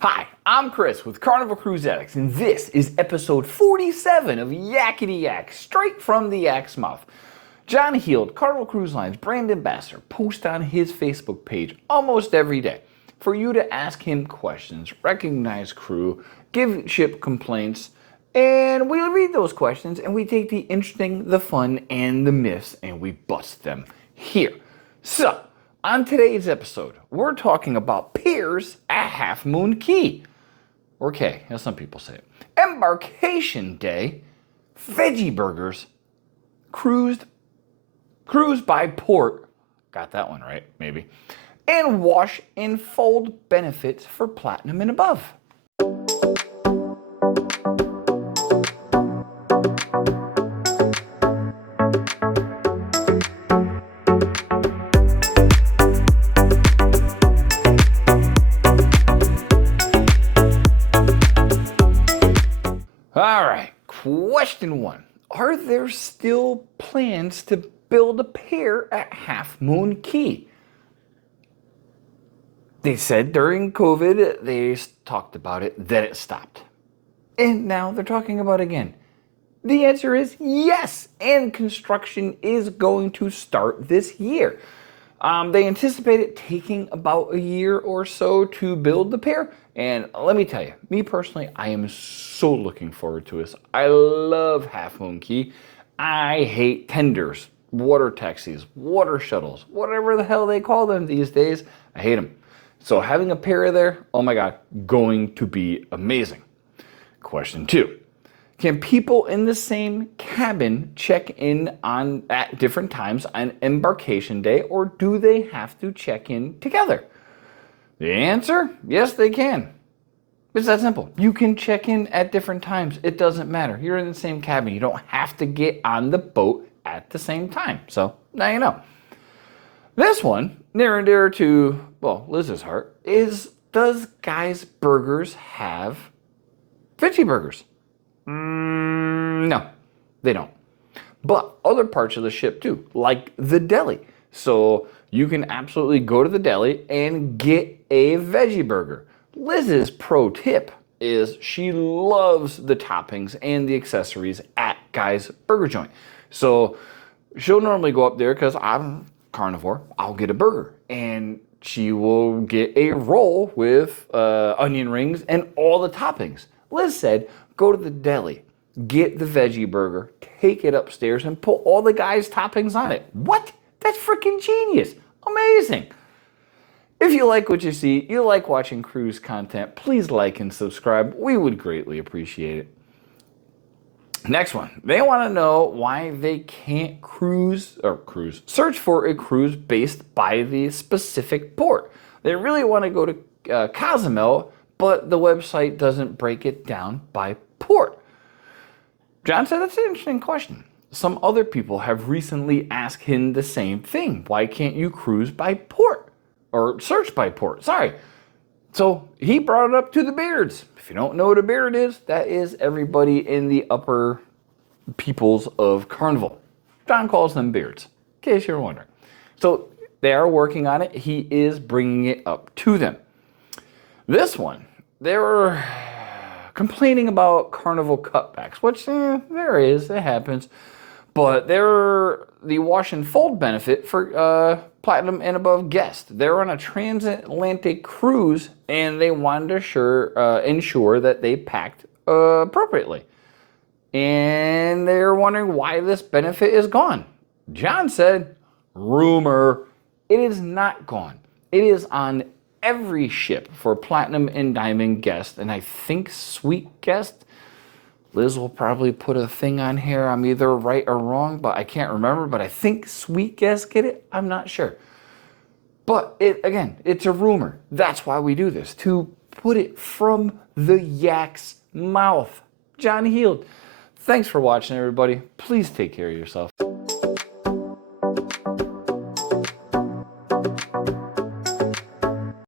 Hi, I'm Chris with Carnival Cruise Addicts, and this is episode 47 of Yakety-Yak, straight from the Yak's mouth. John Heald, Carnival Cruise Line's brand ambassador, posts on his Facebook page almost every day for you to ask him questions, recognize crew, give ship complaints, and we read those questions and we take the interesting, the fun, and the myths and we bust them here. So, on today's episode, we're talking about piers at Half Moon Cay, or Cay, as some people say it, embarkation day, veggie burgers, cruise by port, got that one right, maybe, and wash and fold benefits for platinum and above. All right, question one. Are there still plans to build a pier at Half Moon Cay? They said during COVID, they talked about it, then it stopped. And now they're talking about it again. The answer is yes, and construction is going to start this year. They anticipate it taking about a year or so to build the pier. And let me tell you, me personally, I am so looking forward to this. I love Half Moon Cay. I hate tenders, water taxis, water shuttles, whatever the hell they call them these days. I hate them. So having a pier there, oh my God, going to be amazing. Question two. Can people in the same cabin check in at different times on embarkation day, or do they have to check in together? The answer, yes, they can. It's that simple. You can check in at different times. It doesn't matter. You're in the same cabin. You don't have to get on the boat at the same time. So now you know. This one, near and dear to, well, Liz's heart, is, does Guy's Burgers have veggie burgers? No, they don't. But other parts of the ship do, like the deli. So you can absolutely go to the deli and get a veggie burger. Liz's pro tip is she loves the toppings and the accessories at Guy's Burger Joint. So she'll normally go up there because I'm carnivore. I'll get a burger. And she will get a roll with onion rings and all the toppings. Liz said, go to the deli, get the veggie burger, take it upstairs, and put all the guys' toppings on it. What? That's freaking genius. Amazing. If you like what you see, you like watching cruise content, please like and subscribe. We would greatly appreciate it. Next one. They want to know why they can't search for a cruise based by the specific port. They really want to go to Cozumel, but the website doesn't break it down by port. John said that's an interesting question. Some other people have recently asked him the same thing. Why can't you cruise by port? Or search by port, sorry. So he brought it up to the beards. If you don't know what a beard is, that is everybody in the upper peoples of Carnival. John calls them beards, in case you're wondering. So they are working on it. He is bringing it up to them. This one, they were complaining about Carnival cutbacks, which there is, it happens. But they're the wash and fold benefit for platinum and above guests. They're on a transatlantic cruise and they wanted to ensure that they packed appropriately. And they're wondering why this benefit is gone. John said, rumor, it is not gone. It is on every ship for platinum and diamond guests, and I think suite guests. Liz will probably put a thing on here. I'm either right or wrong, but I can't remember. But I think suite guests get it. I'm not sure. But again, it's a rumor. That's why we do this, to put it from the Yak's mouth. John Heald. Thanks for watching, everybody. Please take care of yourself.